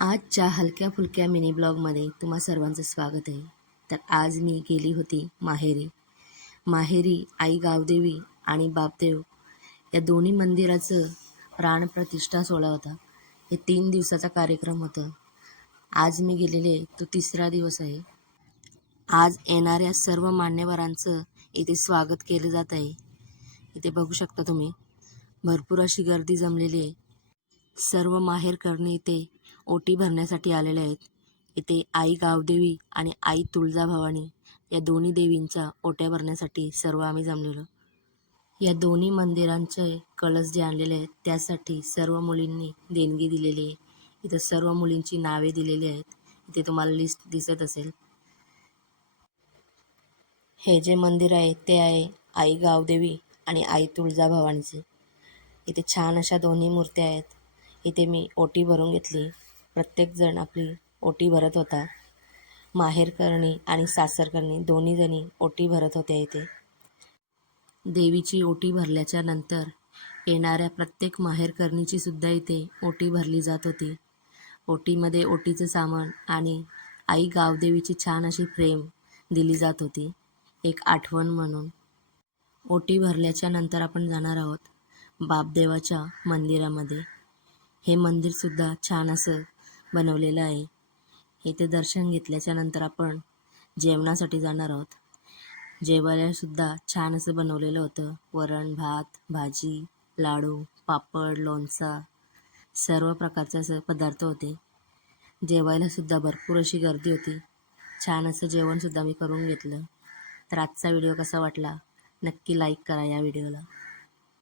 आजच्या हलक्या फुलक्या मिनी ब्लॉगमध्ये तुम्हा सर्वांचं स्वागत आहे. तर आज मी गेली होती माहेरी आई गावदेवी आणि बापदेव या दोन्ही मंदिराचं प्राणप्रतिष्ठा सोहळा होता. हे 3 दिवसाचा कार्यक्रम होता. आज मी गेलेले तो 3रा दिवस आहे. आज येणाऱ्या सर्व मान्यवरांचं इथे स्वागत केलं जात आहे. इथे बघू शकता तुम्ही भरपूर अशी गर्दी जमलेली आहे. सर्व माहेरकरणी इथे ओटी भरण्यासाठी आलेले आहेत. इथे आई गावदेवी आणि आई तुळजाभवानी या दोन्ही देवींच्या ओट्या भरण्यासाठी सर्व आम्ही जमलेलो. या दोन्ही मंदिरांचे कळस जे आणलेले आहेत त्यासाठी सर्व मुलींनी देणगी दिलेली आहे. इथं सर्व मुलींची नावे दिलेली आहेत. इथे तुम्हाला लिस्ट दिसत असेल. हे जे मंदिर आहे ते आहे आई गावदेवी आणि आई तुळजाभवानीचे. इथे छान अशा दोन्ही मूर्त्या आहेत. इथे मी ओटी भरून घेतली. प्रत्येकजण आपली ओटी भरत होता. माहेरकरणी आणि सासरकरणी दोन्ही जणी ओटी भरत होत्या. इथे देवीची ओटी भरल्याच्या नंतर येणाऱ्या प्रत्येक माहेरकरणीची सुद्धा इथे ओटी भरली जात होती. ओटीमध्ये ओटीचं सामान आणि आई गावदेवीची छान अशी फ्रेम दिली जात होती, एक आठवण म्हणून. ओटी भरल्याच्या नंतर आपण जाणार आहोत बापदेवाच्या मंदिरामध्ये. हे मंदिरसुद्धा छान असं बनवलेलं आहे. इथे दर्शन घेतल्याच्या नंतर आपण जेवणासाठी जाणार आहोत. जेवायलासुद्धा छान असं बनवलेलं होतं. वरण, भात, भाजी, लाडू, पापड, लोणचा, सर्व प्रकारचे असं पदार्थ होते. जेवायलासुद्धा भरपूर अशी गर्दी होती. छान असं जेवणसुद्धा मी करून घेतलं. तर आजचा व्हिडिओ कसा वाटला नक्की लाईक करा या व्हिडिओला.